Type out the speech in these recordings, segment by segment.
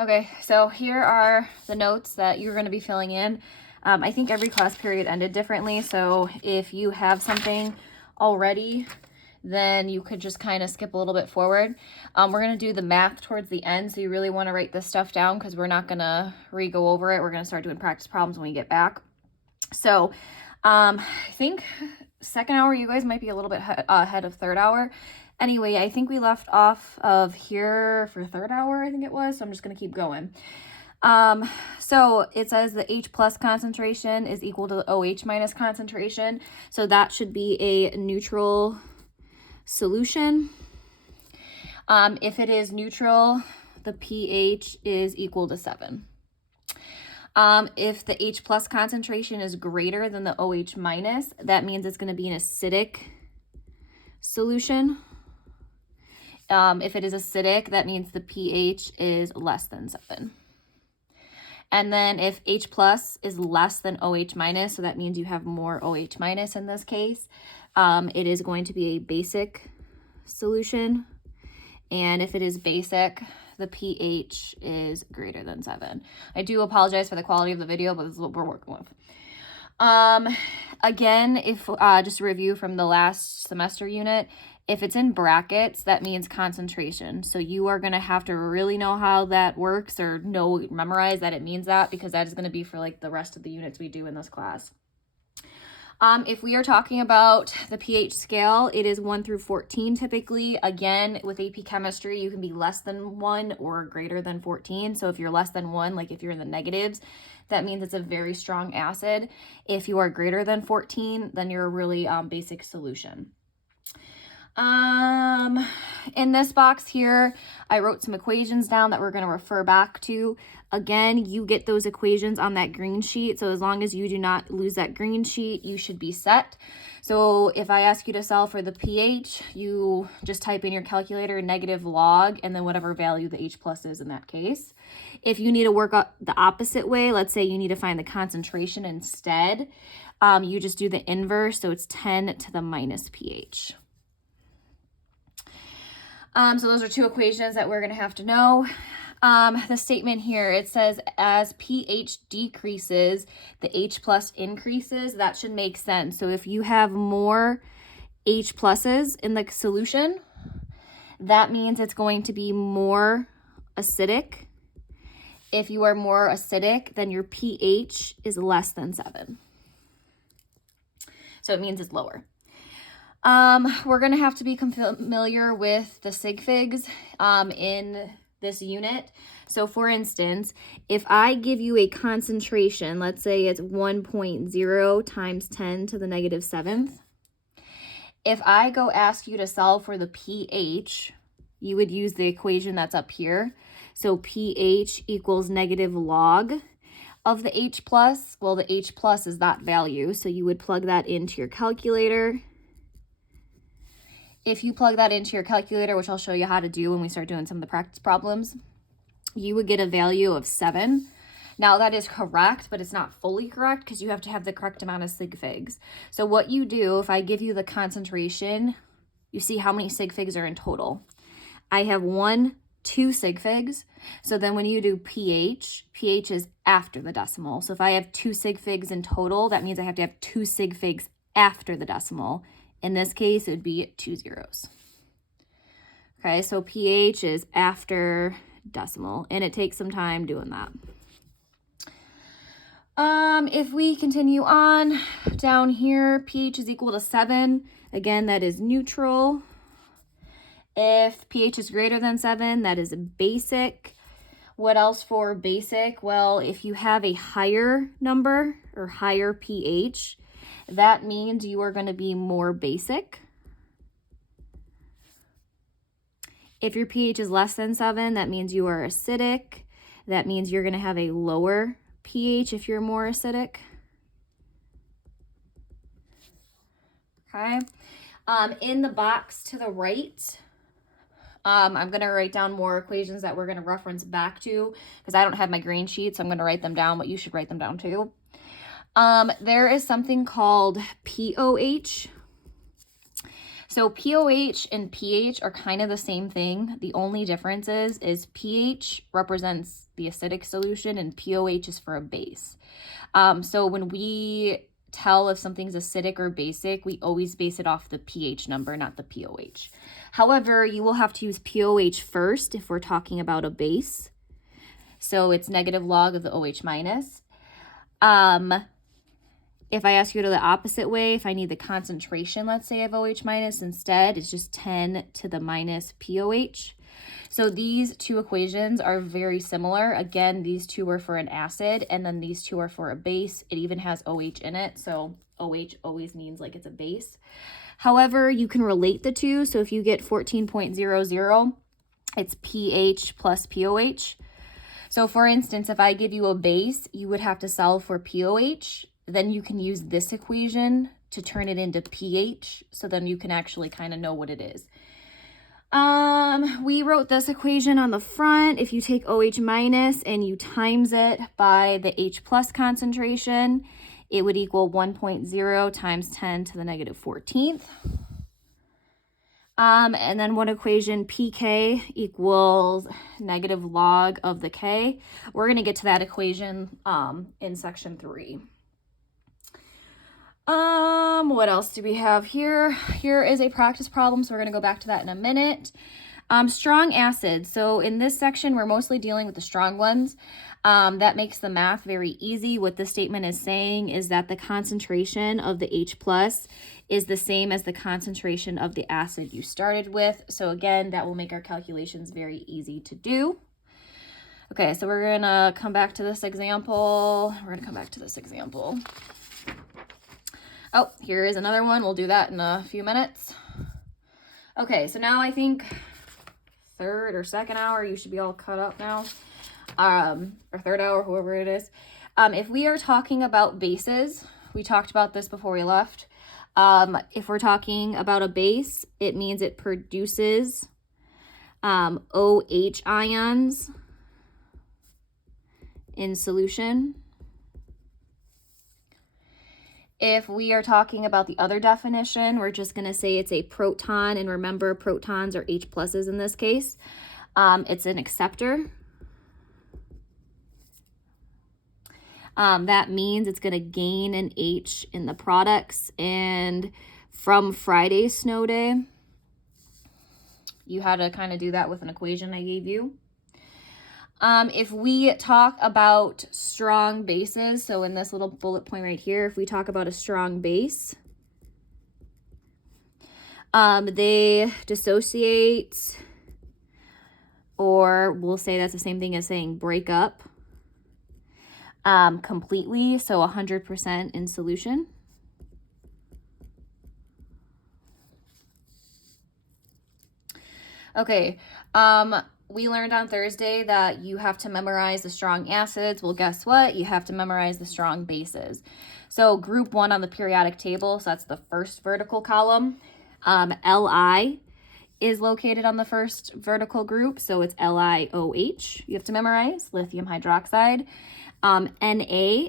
Okay, so here are the notes that you're going to be filling in. I think every class period ended differently, so if you have something already, then you could just kind of skip a little bit forward. We're going to do the math towards the end, so you really want to write this stuff down because we're not going to re-go over it. We're going to start doing practice problems when we get back. So I think second hour, you guys might be a little bit ahead of third hour. Anyway, I think we left off of here for third hour, I think it was, so I'm just going to keep going. So it says the H plus concentration is equal to the OH minus concentration, so that should be a neutral solution. If it is neutral, the pH is equal to 7. If the H plus concentration is greater than the OH minus, that means it's going to be an acidic solution. If it is acidic, that means the pH is less than 7. And then if H plus is less than OH minus, so that means you have more OH minus in this case, it is going to be a basic solution. And if it is basic, the pH is greater than 7. I do apologize for the quality of the video, but this is what we're working with. Again, if just a review from the last semester unit, if it's in brackets, that means concentration. So you are going to have to really know how that works or memorize that it means that, because that is going to be for like the rest of the units we do in this class. If we are talking about the pH scale, it is 1 through 14 typically. Again, with AP Chemistry, you can be less than 1 or greater than 14. So if you're less than 1, like if you're in the negatives, that means it's a very strong acid. If you are greater than 14, then you're a really basic solution. In this box here, I wrote some equations down that we're going to refer back to. Again, you get those equations on that green sheet. So as long as you do not lose that green sheet, you should be set. So if I ask you to solve for the pH, you just type in your calculator negative log and then whatever value the H plus is in that case. If you need to work up the opposite way, let's say you need to find the concentration instead, you just do the inverse. So it's 10 to the minus pH. So those are two equations that we're going to have to know. The statement here, it says as pH decreases, the H plus increases. That should make sense. So if you have more H pluses in the solution, that means it's going to be more acidic. If you are more acidic, then your pH is less than 7. So it means it's lower. We're going to have to be familiar with the sig figs in this unit. So for instance, if I give you a concentration, let's say it's 1.0 times 10 to the negative 7th. If I go ask you to solve for the pH, you would use the equation that's up here. So pH equals negative log of the H plus. Well, the H plus is that value, so you would plug that into your calculator. If you plug that into your calculator, which I'll show you how to do when we start doing some of the practice problems, you would get a value of 7. Now that is correct, but it's not fully correct because you have to have the correct amount of sig figs. So what you do, if I give you the concentration, you see how many sig figs are in total. I have 2 sig figs. So then when you do pH, pH is after the decimal. So if I have 2 sig figs in total, that means I have to have 2 sig figs after the decimal. In this case, it would be 2 zeros. Okay, so pH is after decimal, and it takes some time doing that. If we continue on down here, pH is equal to 7. Again, that is neutral. If pH is greater than 7, that is a basic. What else for basic? Well, if you have a higher number or higher pH, that means you are going to be more basic. If your pH is less than 7, that means you are acidic. That means you're going to have a lower pH if you're more acidic. Okay. In the box to the right, I'm going to write down more equations that we're going to reference back to because I don't have my green sheet, so I'm going to write them down, but you should write them down too. There is something called POH. So pOH and pH are kind of the same thing. The only difference is pH represents the acidic solution and pOH is for a base. So when we tell if something's acidic or basic, we always base it off the pH number, not the pOH. However, you will have to use pOH first if we're talking about a base. So it's negative log of the OH minus. If I ask you to the opposite way, if I need the concentration, let's say, of OH minus instead, it's just 10 to the minus pOH. So these two equations are very similar. Again, these two are for an acid, and then these two are for a base. It even has OH in it, so OH always means like it's a base. However, you can relate the two. So if you get 14.00, it's pH plus pOH. So for instance, if I give you a base, you would have to solve for pOH. Then you can use this equation to turn it into pH, so then you can actually kind of know what it is. We wrote this equation on the front. If you take OH minus and you times it by the H plus concentration, it would equal 1.0 times 10 to the negative 14th. And then one equation, pK equals negative log of the K. We're going to get to that equation in section 3. What else do we have here? Here is a practice problem, so we're going to go back to that in a minute. Strong acids. So in this section, we're mostly dealing with the strong ones. That makes the math very easy. What this statement is saying is that the concentration of the H plus is the same as the concentration of the acid you started with. So again, that will make our calculations very easy to do. Okay, so we're going to come back to this example. Oh, here is another one. We'll do that in a few minutes. Okay, so now I think third or second hour, you should be all cut up now. Or third hour, whoever it is. If we are talking about bases, we talked about this before we left. If we're talking about a base, it means it produces OH ions in solution. If we are talking about the other definition, we're just going to say it's a proton, and remember, protons are H pluses in this case. It's an acceptor. That means it's going to gain an H in the products, and from Friday's snow day, you had to kind of do that with an equation I gave you. If we talk about strong bases, so in this little bullet point right here, if we talk about a strong base, they dissociate, or we'll say that's the same thing as saying break up completely, so 100% in solution. Okay, we learned on Thursday that you have to memorize the strong acids. Well, guess what? You have to memorize the strong bases. So group 1 on the periodic table, so that's the first vertical column. Li is located on the first vertical group, so it's LiOH. You have to memorize lithium hydroxide. Na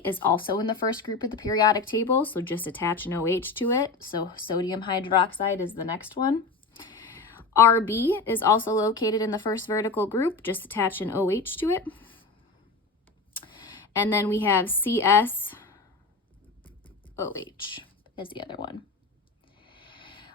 is also in the first group of the periodic table, so just attach an OH to it. So sodium hydroxide is the next one. Rb is also located in the first vertical group, just attach an OH to it. And then we have CsOH is the other one.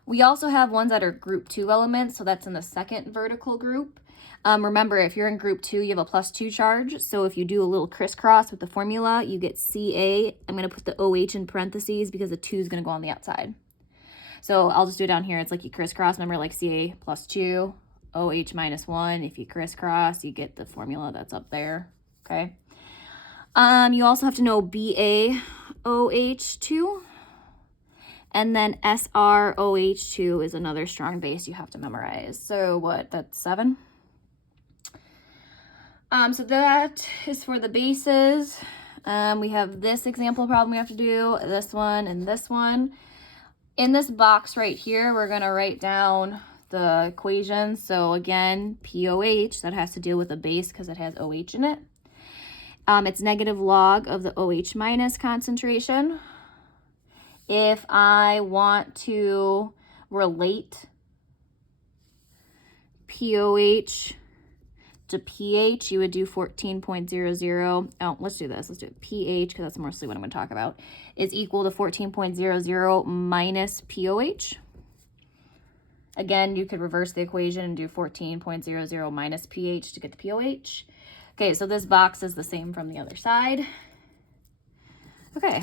We also have ones that are group 2 elements, so that's in the second vertical group. Remember, if you're in group 2, you have a +2 charge, so if you do a little crisscross with the formula, you get Ca. I'm going to put the OH in parentheses because the 2 is going to go on the outside. So I'll just do it down here. It's like you crisscross, remember, like Ca +2, OH -1. If you crisscross, you get the formula that's up there, okay? You also have to know BaOH2, and then SrOH2 is another strong base you have to memorize. So what, that's 7? So that is for the bases. We have this example problem we have to do, this one, and this one. In this box right here, we're going to write down the equations. So again, pOH, that has to deal with a base because it has OH in it. It's negative log of the OH minus concentration. If I want to relate POH to pH, you would do 14.00. Oh, let's do this. Let's do it. pH, because that's mostly what I'm going to talk about, is equal to 14.00 minus POH. Again, you could reverse the equation and do 14.00 minus pH to get the POH. Okay, so this box is the same from the other side. Okay,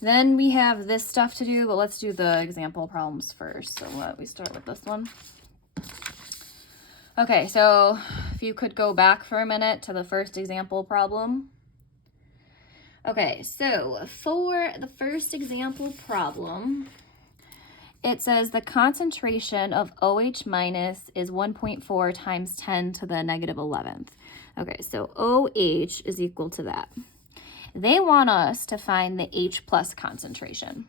then we have this stuff to do, but let's do the example problems first. So we start with this one. Okay, so if you could go back for a minute to the first example problem. Okay, so for the first example problem, it says the concentration of OH minus is 1.4 times 10 to the negative 11th. Okay, so OH is equal to that. They want us to find the H plus concentration.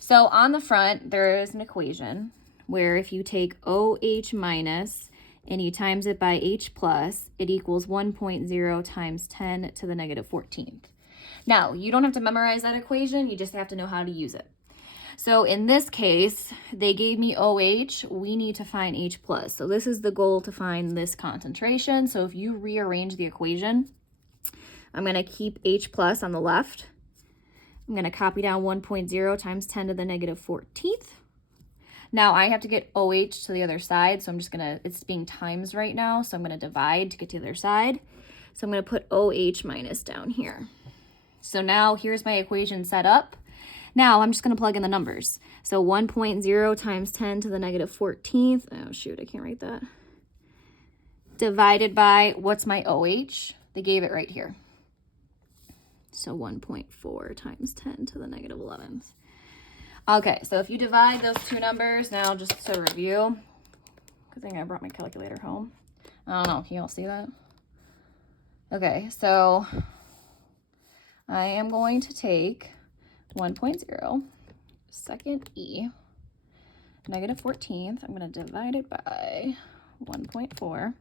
So on the front, there is an equation where if you take OH minus and you times it by H plus, it equals 1.0 times 10 to the negative 14th. Now, you don't have to memorize that equation, you just have to know how to use it. So in this case, they gave me OH, we need to find H plus. So this is the goal, to find this concentration. So if you rearrange the equation, I'm gonna keep H plus on the left. I'm gonna copy down 1.0 times 10 to the negative 14th. Now I have to get OH to the other side, so I'm just gonna, it's being times right now, so I'm gonna divide to get to the other side. So I'm gonna put OH minus down here. So now here's my equation set up. Now I'm just gonna plug in the numbers. So 1.0 times 10 to the negative 14th, oh shoot, I can't write that. Divided by, what's my OH? They gave it right here. So 1.4 times 10 to the negative 11th. Okay, so if you divide those two numbers, now just to review, good thing I brought my calculator home. I don't know, can you all see that? Okay, so I am going to take 1.0, second E, negative 14th, I'm going to divide it by 1.4,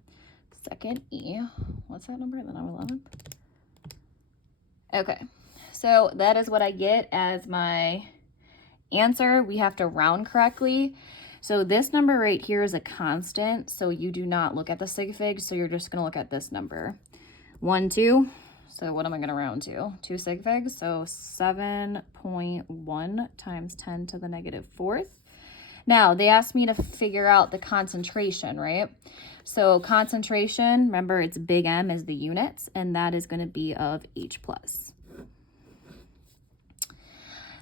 second E, what's that number, the 11th? Okay, so that is what I get as my answer. We have to round correctly. So this number right here is a constant, so you do not look at the sig figs, so you're just going to look at this number. 1, 2. So what am I going to round to? 2 sig figs, so 7.1 times 10 to the negative 4th. Now, they asked me to figure out the concentration, right? So concentration, remember it's big M is the units, and that is going to be of H plus.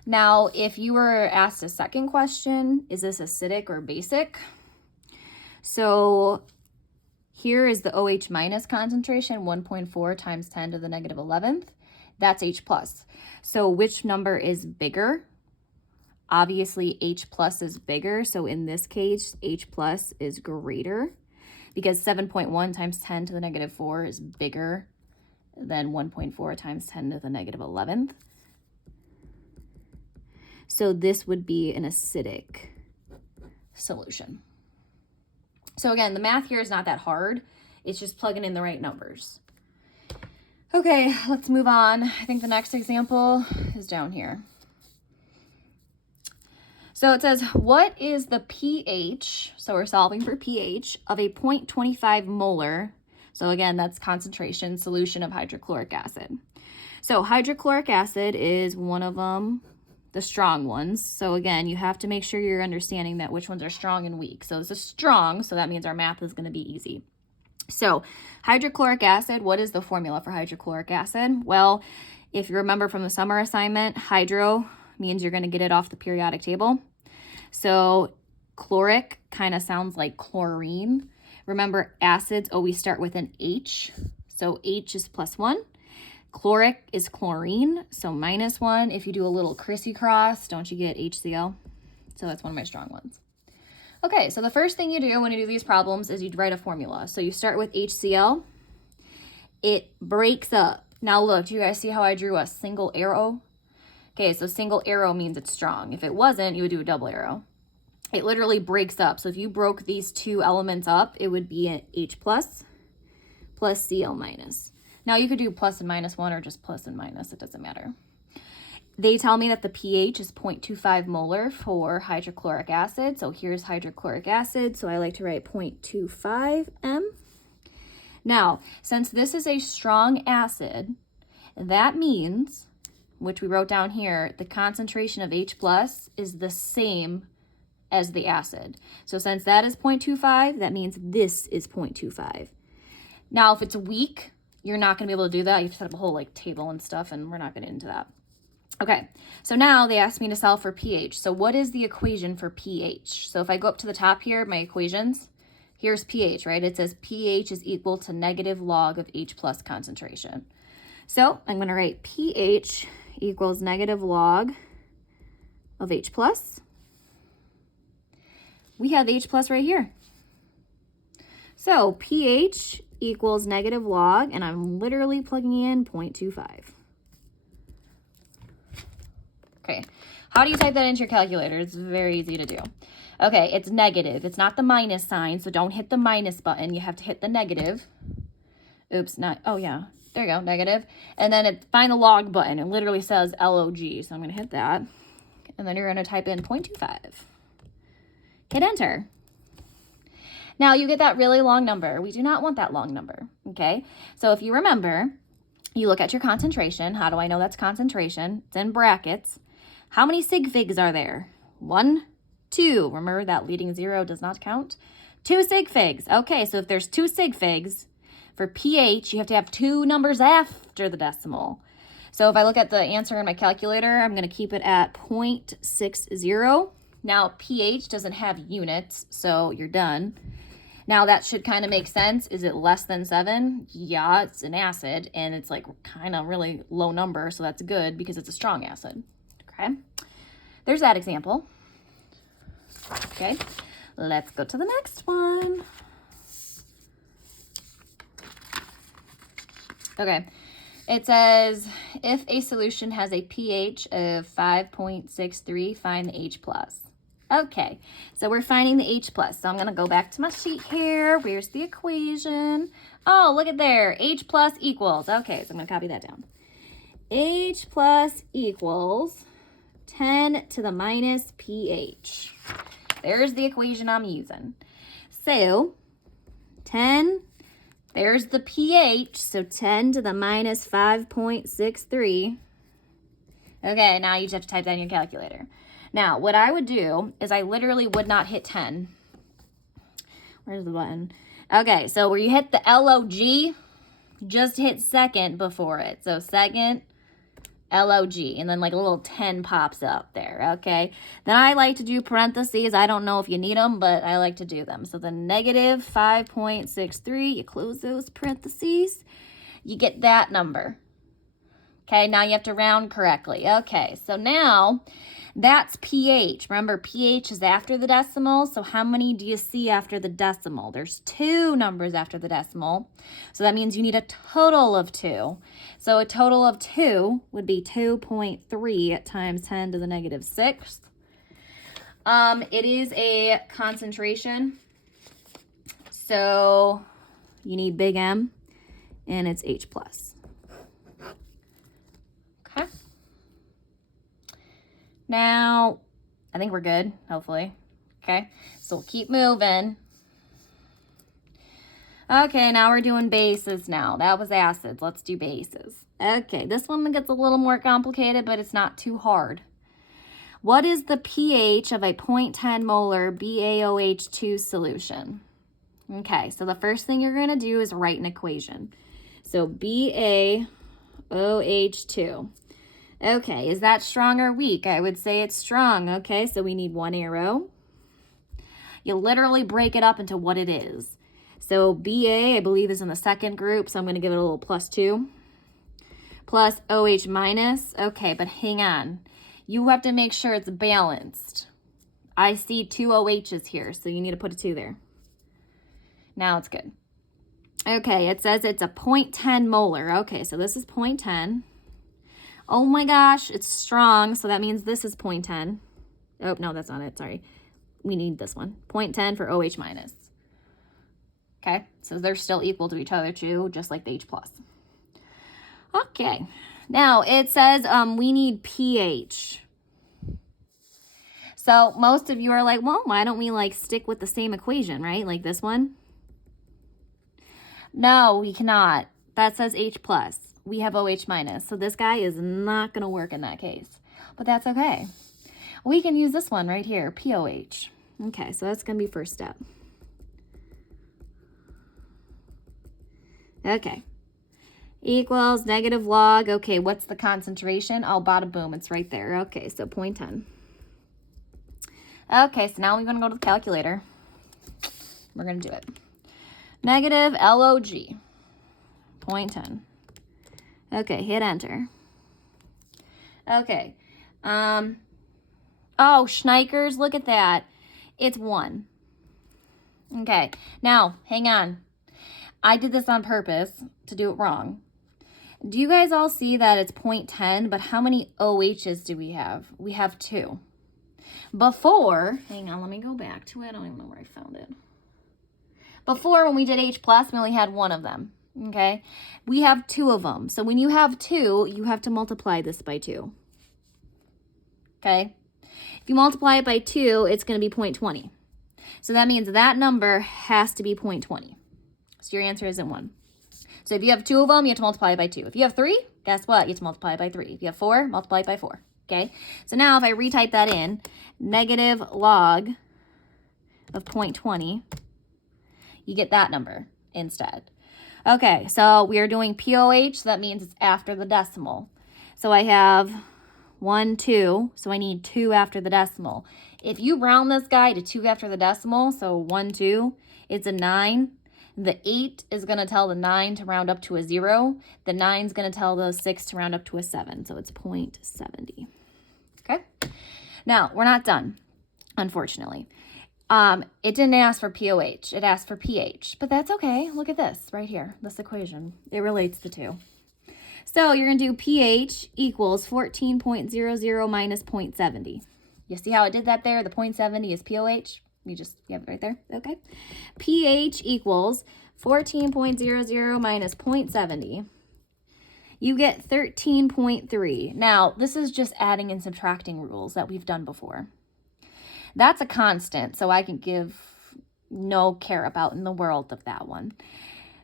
Now, if you were asked a second question, is this acidic or basic? So here is the OH minus concentration, 1.4 times 10 to the negative 11th. That's H plus. So which number is bigger? Obviously, H plus is bigger. So in this case, H plus is greater because 7.1 times 10 to the negative 4 is bigger than 1.4 times 10 to the negative 11th. So this would be an acidic solution. So again, the math here is not that hard. It's just plugging in the right numbers. Okay, let's move on. I think the next example is down here. So it says, what is the pH, so we're solving for pH, of a 0.25 molar, so again, that's concentration, solution of hydrochloric acid. So hydrochloric acid is one of them, the strong ones. So again, you have to make sure you're understanding that which ones are strong and weak. So this is strong, so that means our math is going to be easy. So hydrochloric acid, what is the formula for hydrochloric acid? Well, if you remember from the summer assignment, hydro means you're going to get it off the periodic table. So chloric kind of sounds like chlorine. Remember, acids always start with an H. So H is +1. Chloric is chlorine, so -1. If you do a little crissy-cross, don't you get HCl? So that's one of my strong ones. Okay, so the first thing you do when you do these problems is you write a formula. So you start with HCl. It breaks up. Now look, do you guys see how I drew a single arrow? Okay, so single arrow means it's strong. If it wasn't, you would do a double arrow. It literally breaks up. So if you broke these two elements up, it would be an H plus Cl minus. Now you could do plus and -1 or just plus and minus, it doesn't matter. They tell me that the pH is 0.25 molar for hydrochloric acid. So here's hydrochloric acid. So I like to write 0.25 m. Now, since this is a strong acid, that means, which we wrote down here, the concentration of H plus is the same as the acid. So since that is 0.25, that means this is 0.25. Now, if it's weak, you're not going to be able to do that. You have to set up a whole like table and stuff, and we're not going to get into that. Okay, so now they asked me to solve for pH. So what is the equation for pH? So if I go up to the top here, my equations, here's pH, right? It says pH is equal to negative log of H plus concentration. So I'm going to write pH equals negative log of H plus. We have H plus right here. So pH equals negative log, and I'm literally plugging in 0.25. Okay, how do you type that into your calculator? It's very easy to do. Okay, it's negative. It's not the minus sign, so don't hit the minus button. You have to hit the negative. Oops, not, oh yeah, there you go, negative. And then find the log button. It literally says LOG, so I'm going to hit that. And then you're going to type in 0.25. Hit enter. Now you get that really long number. We do not want that long number, okay? So if you remember, you look at your concentration. How do I know that's concentration? It's in brackets. How many sig figs are there? 1, 2. Remember that leading 0 does not count. 2 sig figs. Okay, so if there's 2 sig figs, for pH, you have to have 2 numbers after the decimal. So if I look at the answer in my calculator, I'm going to keep it at 0.60. Now, pH doesn't have units, so you're done. Now, that should kind of make sense. Is it less than 7? Yeah, it's an acid, and it's like kind of really low number, so that's good because it's a strong acid. Okay, there's that example. Okay, let's go to the next one. Okay, it says, if a solution has a pH of 5.63, find the H plus. Okay, so we're finding the H plus. So I'm going to go back to my sheet here. Where's the equation? Oh, look at there. H plus equals. Okay, so I'm going to copy that down. H plus equals 10 to the minus pH. There's the equation I'm using. So 10, there's the pH, so 10 to the minus 5.63. Okay, now you just have to type that in your calculator. Now, what I would do is I literally would not hit 10. Where's the button? Okay, so where you hit the LOG, just hit second before it. So second, LOG, and then like a little 10 pops up there, okay? Then I like to do parentheses. I don't know if you need them, but I like to do them. So the negative 5.63, you close those parentheses, you get that number. Okay, now you have to round correctly. Okay, so now that's pH. Remember, pH is after the decimal, so how many do you see after the decimal? There's 2 numbers after the decimal, so that means you need a total of 2. So a total of 2 would be 2.3 times 10 to the negative 6th. It is a concentration, so you need big M, and it's H plus. Okay. Now, I think we're good, hopefully. Okay, so we'll keep moving. Okay, now we're doing bases now. That was acids. Let's do bases. Okay, this one gets a little more complicated, but it's not too hard. What is the pH of a 0.10 molar BaOH2 solution? Okay, so the first thing you're going to do is write an equation. So BaOH2. Okay, is that strong or weak? I would say it's strong. Okay, so we need 1 arrow. You literally break it up into what it is. So Ba, I believe, is in the second group, so I'm going to give it a little +2. Plus OH minus. Okay, but hang on. You have to make sure it's balanced. I see 2 OHs here, so you need to put a 2 there. Now it's good. Okay, it says it's a 0.10 molar. Okay, so this is 0.10. Oh my gosh, it's strong, so that means this is 0.10. Oh, no, that's not it. Sorry. We need this one. 0.10 for OH minus. Okay, so they're still equal to each other too, just like the H plus. Okay, Now, it says we need pH. So most of you are like, well, why don't we like stick with the same equation, right? Like this one. No, we cannot. That says H+. We have OH-. So this guy is not going to work in that case. But that's okay. We can use this one right here, POH. Okay, so that's going to be first step. Okay. Equals negative log. Okay, what's the concentration? Oh, bada boom, it's right there. Okay, so 0.10. Okay, so now we're going to go to the calculator. We're going to do it. Negative log, 0.10. Okay, hit enter. Okay. Oh, Schneikers, look at that. It's 1. Okay, now, hang on. I did this on purpose to do it wrong. Do you guys all see that it's 0.10, but how many OHs do we have? We have 2. Before, hang on, let me go back to it. I don't even know where I found it. Before, when we did H+, we only had 1 of them, okay? We have 2 of them. So when you have 2, you have to multiply this by 2, okay? If you multiply it by 2, it's going to be 0.20. So that means that number has to be 0.20. So your answer isn't 1. So if you have 2 of them, you have to multiply it by 2. If you have 3, guess what? You have to multiply it by 3. If you have 4, multiply it by 4. Okay? So now if I retype that in, negative log of 0.20, you get that number instead. Okay, so we are doing POH, so that means it's after the decimal. So I have 1, 2, so I need 2 after the decimal. If you round this guy to 2 after the decimal, so 1, 2, it's a 9. The 8 is going to tell the 9 to round up to a 0. The 9 is going to tell the 6 to round up to a 7. So it's 0.70. Okay? Now, we're not done, unfortunately. It didn't ask for POH. It asked for pH. But that's okay. Look at this right here, this equation. It relates the two. So you're going to do pH equals 14.00 minus 0.70. You see how it did that there? The 0.70 is POH. You have it right there. Okay. pH equals 14.00 minus 0.70. You get 13.3. Now, this is just adding and subtracting rules that we've done before. That's a constant, so I can give no care about in the world of that one.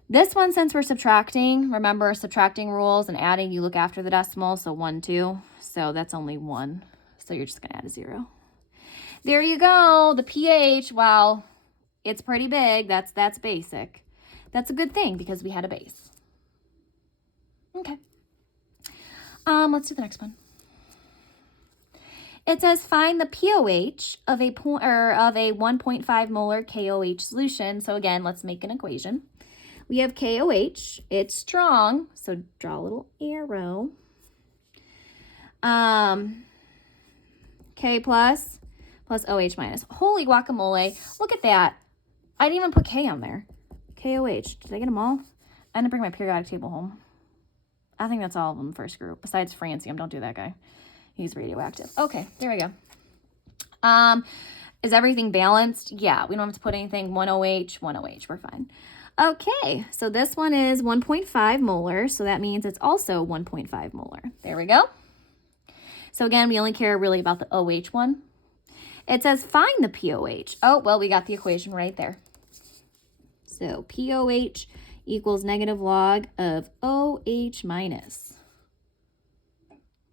This one, since we're subtracting, remember subtracting rules and adding, you look after the decimal, so 1, 2. So that's only 1. So you're just going to add a 0. There you go. The pH, wow, it's pretty big. That's basic. That's a good thing because we had a base. Okay. Let's do the next one. It says find the POH of a 1.5 molar KOH solution. So again, let's make an equation. We have KOH. It's strong, so draw a little arrow. K plus OH minus. Holy guacamole. Look at that. I didn't even put K on there. KOH. Did I get them all? I didn't bring my periodic table home. I think that's all of them, first group. Besides francium. Don't do that guy. He's radioactive. Okay, there we go. Is everything balanced? Yeah, we don't have to put anything. 1 OH, 1 OH. We're fine. Okay, so this one is 1.5 molar, so that means it's also 1.5 molar. There we go. So again, we only care really about the OH one. It says find the POH. Oh, well, we got the equation right there. So POH equals negative log of OH minus.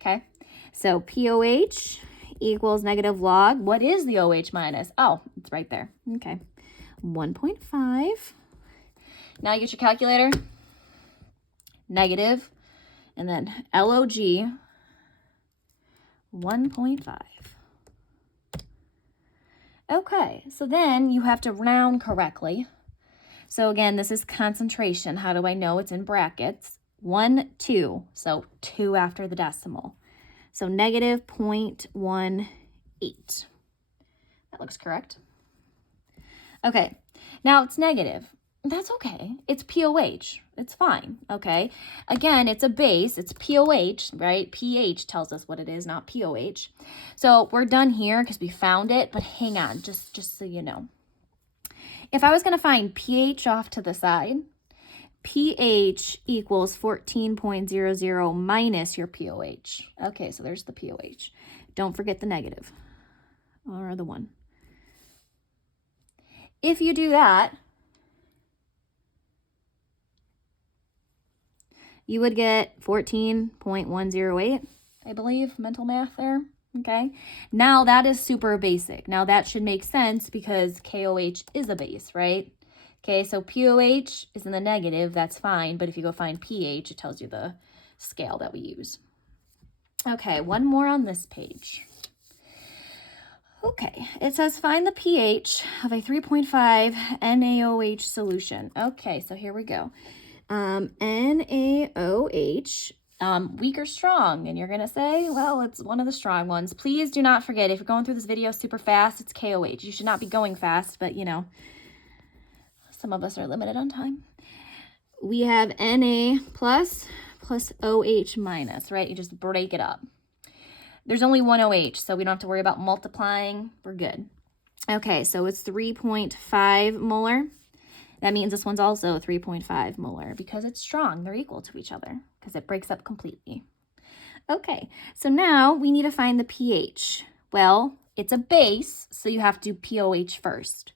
Okay, so POH equals negative log. What is the OH minus? Oh, it's right there. Okay, 1.5. Now you get your calculator. Negative, and then log 1.5. Okay, so then you have to round correctly. So again, this is concentration. How do I know it's in brackets? 1, 2, so 2 after the decimal. So negative 0.18. That looks correct. Okay, now it's negative. That's okay. It's POH. It's fine, okay? Again, it's a base. It's POH, right? pH tells us what it is, not POH. So we're done here because we found it, but hang on, just so you know. If I was going to find pH off to the side, pH equals 14.00 minus your pOH. Okay, so there's the pOH. Don't forget the negative, or the 1. If you do that, you would get 14.108, I believe, mental math there, okay? Now that is super basic. Now that should make sense because KOH is a base, right? Okay, so pOH is in the negative, that's fine, but if you go find pH, it tells you the scale that we use. Okay, one more on this page. Okay, it says find the pH of a 3.5 NaOH solution. Okay, so here we go. NaOH, weak or strong? And you're going to say, well, it's one of the strong ones. Please do not forget, if you're going through this video super fast, it's KOH. You should not be going fast, but you know, some of us are limited on time. We have Na plus OH minus, right? You just break it up. There's only one OH, so we don't have to worry about multiplying. We're good. Okay, so it's 3.5 molar. That means this one's also 3.5 molar because it's strong. They're equal to each other because it breaks up completely. Okay, so now we need to find the pH. Well, it's a base, so you have to do pOH first.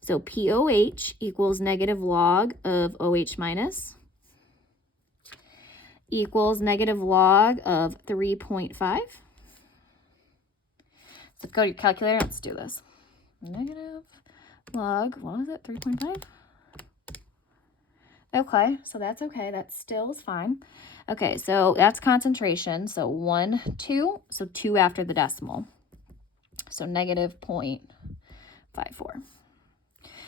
So pOH equals negative log of OH minus equals negative log of 3.5. So go to your calculator, let's do this. Negative log, what was it, 3.5? Okay, so that's okay, that still is fine. Okay, so that's concentration, so 1, 2, so 2 after the decimal. So negative 0.54.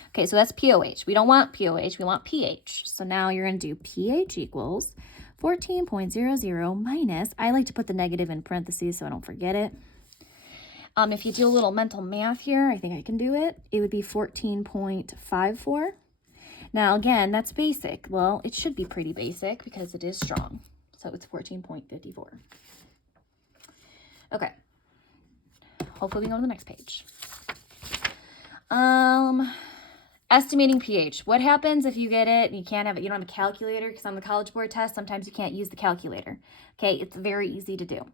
Okay, so that's pOH. We don't want pOH, we want pH. So now you're going to do pH equals 14.00 minus, I like to put the negative in parentheses so I don't forget it. If you do a little mental math here, I think I can do it. It would be 14.54. Now, again, that's basic. Well, it should be pretty basic because it is strong. So it's 14.54. Okay. Hopefully we can go to the next page. Estimating pH. What happens if you get it and you can't have it? You don't have a calculator because on the College Board test, sometimes you can't use the calculator. Okay, it's very easy to do.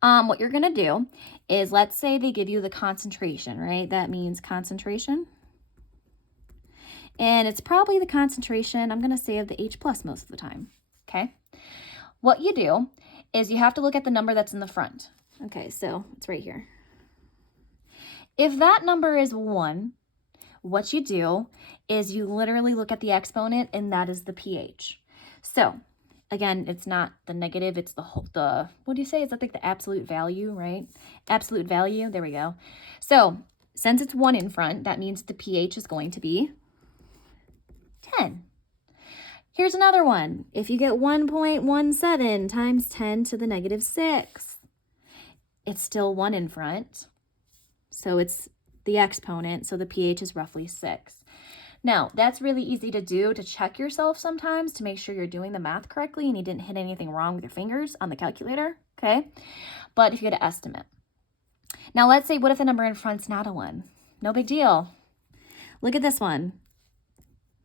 What you're going to do is, let's say they give you the concentration, right? That means concentration. And it's probably the concentration, I'm going to say, of the H plus most of the time, okay? What you do is you have to look at the number that's in the front. Okay, so it's right here. If that number is 1, what you do is you literally look at the exponent, and that is the pH. So, again, it's not the negative, it's the what do you say? It's, I think, the absolute value, right? Absolute value, there we go. So, since it's 1 in front, that means the pH is going to be 10. Here's another one. If you get 1.17 times 10 to the negative 6, it's still 1 in front. So it's the exponent, so the pH is roughly 6. Now, that's really easy to do to check yourself sometimes to make sure you're doing the math correctly and you didn't hit anything wrong with your fingers on the calculator, okay? But if you get an estimate. Now, let's say, what if the number in front's not a 1? No big deal. Look at this one.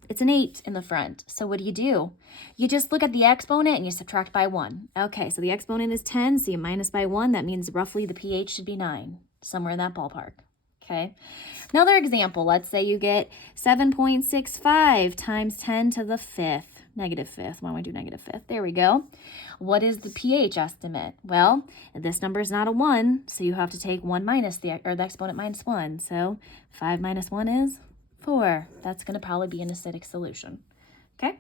It's an 8 in the front. So what do? You just look at the exponent and you subtract by 1. Okay, so the exponent is 10, so you minus by 1. That means roughly the pH should be 9, somewhere in that ballpark. Okay, another example. Let's say you get 7.65 times 10 to the 5th, negative 5th. Why don't we do negative 5th? There we go. What is the pH estimate? Well, this number is not a 1, so you have to take 1 minus the exponent minus 1. So 5 minus 1 is 4. That's going to probably be an acidic solution. Okay,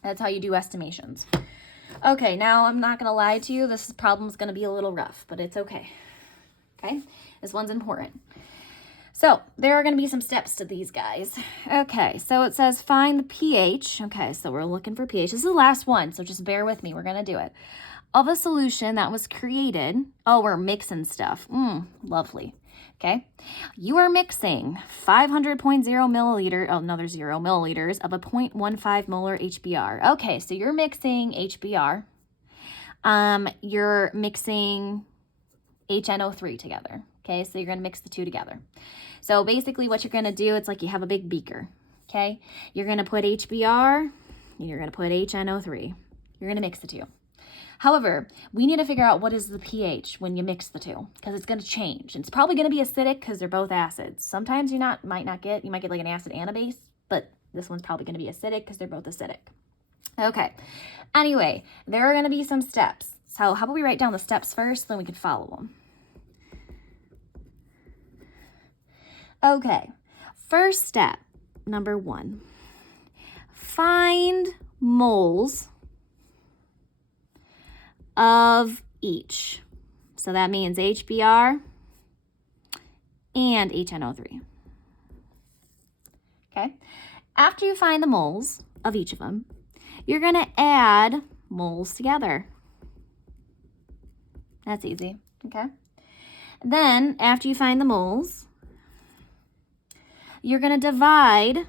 that's how you do estimations. Okay, now I'm not going to lie to you. This problem is going to be a little rough, but it's okay. Okay, this one's important. So there are going to be some steps to these guys. Okay, so it says find the pH. Okay, so we're looking for pH. This is the last one, so just bear with me. We're going to do it. Of a solution that was created. Oh, we're mixing stuff. Lovely. Okay, you are mixing 500.0 milliliter, another 0 milliliters of a 0.15 molar HBr. Okay, so you're mixing HBr. You're mixing HNO3 together. Okay, so you're going to mix the two together. So basically what you're going to do, it's like you have a big beaker. okay? You're going to put HBr, and you're going to put HNO3. You're going to mix the two. However, we need to figure out what is the pH when you mix the two, because it's going to change. It's probably going to be acidic because they're both acids. Sometimes you might get like an acid and a base, but this one's probably going to be acidic because they're both acidic. Okay. Anyway, there are going to be some steps. So how about we write down the steps first, then we can follow them. Okay. First step, number 1. Find moles of each. So that means HBr and HNO3. Okay. After you find the moles of each of them, you're going to add moles together. That's easy. Okay. Then, after you find the moles, you're going to divide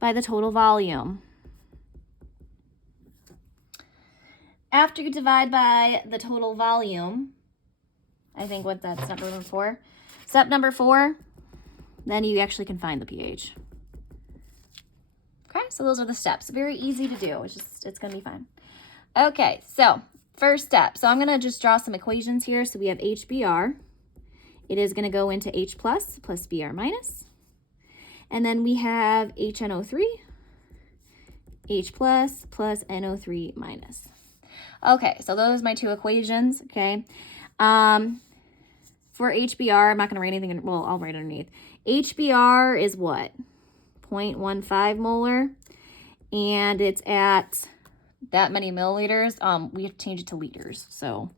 by the total volume. After you divide by the total volume, I think what that's step number 4. Step number 4, then you actually can find the pH. Okay, so those are the steps. Very easy to do. It's going to be fun. Okay, so first step. So I'm going to just draw some equations here. So we have HBr. It is going to go into H plus Br minus. And then we have HNO3, H plus NO3 minus. Okay, so those are my 2 equations, okay? For HBr, I'm not going to write anything, well, I'll write underneath. HBr is what? 0.15 molar, and it's at that many milliliters. We have to change it to liters, so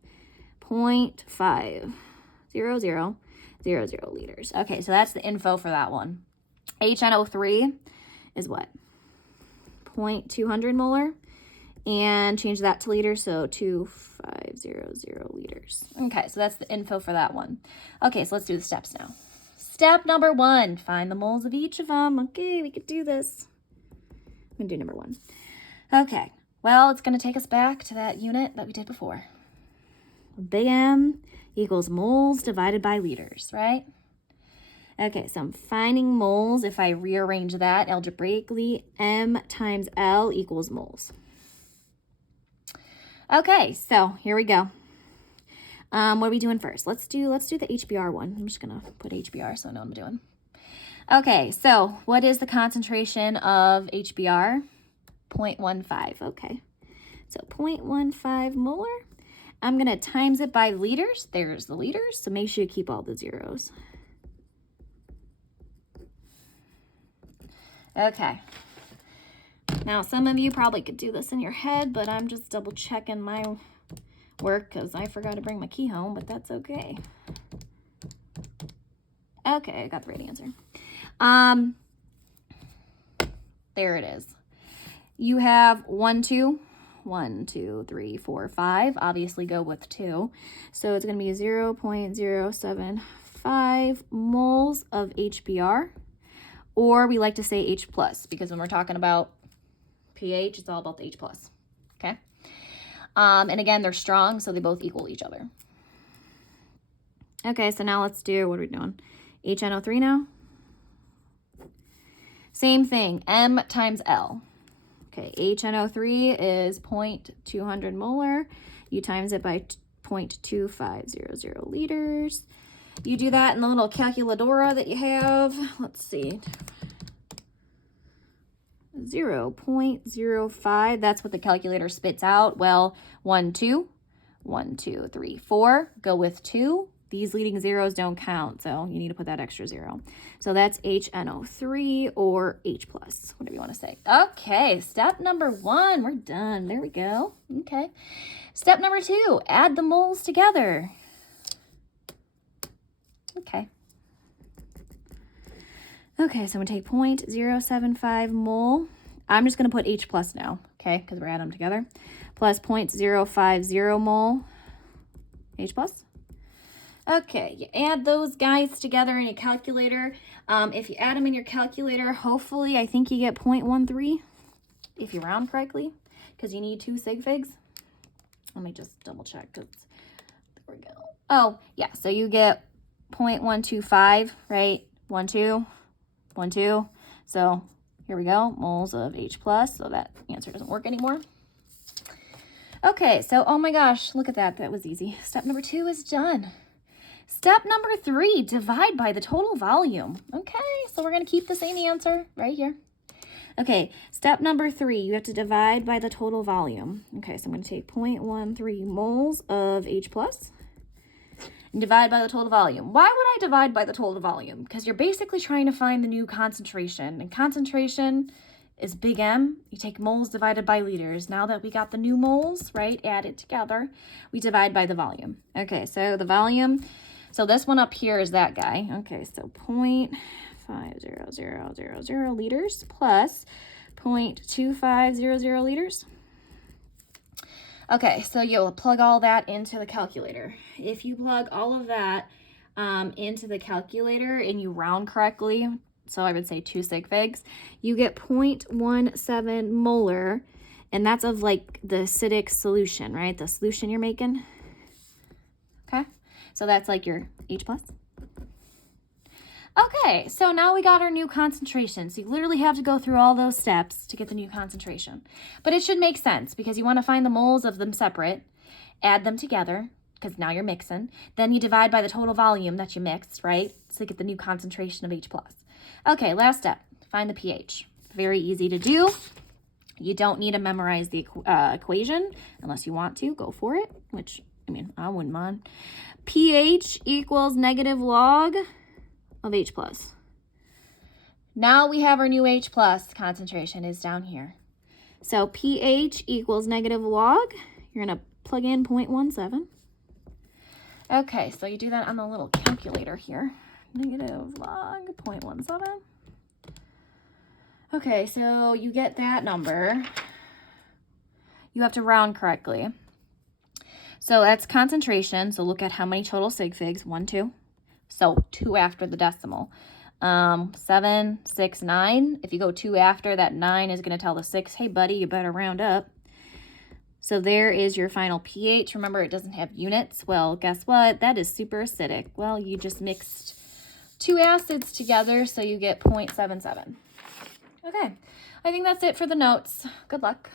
0.50000 liters. Okay, so that's the info for that one. HNO3 is what? 0.200 molar, and change that to liters, so 2500 liters. Okay, so that's the info for that one. Okay, so let's do the steps now. Step number 1, find the moles of each of them. Okay, we could do this. I'm going to do number 1. Okay, well, it's going to take us back to that unit that we did before. Big M equals moles divided by liters, right? Okay, so I'm finding moles. If I rearrange that algebraically, M times L equals moles. Okay, so here we go. What are we doing first? Let's do the HBr one. I'm just gonna put HBr so I know what I'm doing. Okay, so what is the concentration of HBr? 0.15. Okay, so 0.15 molar. I'm gonna times it by liters. There's the liters, so make sure you keep all the zeros. Okay. Now, some of you probably could do this in your head, but I'm just double checking my work because I forgot to bring my key home, but that's okay. Okay, I got the right answer. There it is. You have 1, 2, 3, 4, 5. Obviously go with 2. So it's going to be 0.075 moles of HBr, or we like to say H plus, because when we're talking about pH, it's all about the H plus. Okay. And again, they're strong, so they both equal each other. Okay, so now let's do, what are we doing? HNO3 now. Same thing, M times L. Okay, HNO3 is 0.200 molar. You times it by 0.2500 liters. You do that in the little calculadora that you have. Let's see. 0.05, that's what the calculator spits out. Well, 1, 2, 1, 2, 3, 4, go with 2. These leading zeros don't count, so you need to put that extra 0. So that's HNO3 or H plus, whatever you want to say. Okay, step number 1, we're done. There we go. Okay. Step number 2, add the moles together. Okay. Okay, so I'm going to take 0.075 mole. I'm just going to put H plus now, okay, because we're adding them together. Plus 0.050 mole H plus. Okay, you add those guys together in your calculator. If you add them in your calculator, hopefully, I think you get 0.13 if you round correctly, because you need 2 sig figs. Let me just double check. There we go. Oh, yeah, so you get 0.125, right? 1, 2, 1, 2. So here we go, moles of H plus. So that answer doesn't work anymore. Okay, so oh my gosh, look at that. That was easy. Step number 2 is done. Step number 3, divide by the total volume. Okay, so we're going to keep the same answer right here. Okay, step number 3, you have to divide by the total volume. Okay, so I'm going to take 0.13 moles of H plus and divide by the total volume. Why would I divide by the total volume? Because you're basically trying to find the new concentration. And concentration is big M. You take moles divided by liters. Now that we got the new moles, right, added together, we divide by the volume. Okay, so the volume, so this one up here is that guy. Okay, so 0.50000 liters plus 0.2500 liters. Okay, so you'll plug all that into the calculator. If you plug all of that into the calculator and you round correctly, so I would say 2 sig figs, you get 0.17 molar, and that's of like the acidic solution, right? The solution you're making. Okay, so that's like your H plus. Okay, so now we got our new concentration. So you literally have to go through all those steps to get the new concentration. But it should make sense because you want to find the moles of them separate, add them together, because now you're mixing. Then you divide by the total volume that you mixed, right? So you get the new concentration of H plus. Okay, last step, find the pH. Very easy to do. You don't need to memorize the equation unless you want to. Go for it, which, I mean, I wouldn't mind. pH equals negative log of H plus. Now we have our new H plus concentration is down here. So pH equals negative log. You're going to plug in 0.17. Okay, so you do that on the little calculator here. Negative log 0.17. Okay, so you get that number. You have to round correctly. So that's concentration. So look at how many total sig figs. 1, 2. So 2 after the decimal. 7, 6, 9. If you go 2 after, that 9 is going to tell the 6, hey, buddy, you better round up. So there is your final pH. Remember, it doesn't have units. Well, guess what? That is super acidic. Well, you just mixed 2 acids together, so you get 0.77. Okay, I think that's it for the notes. Good luck.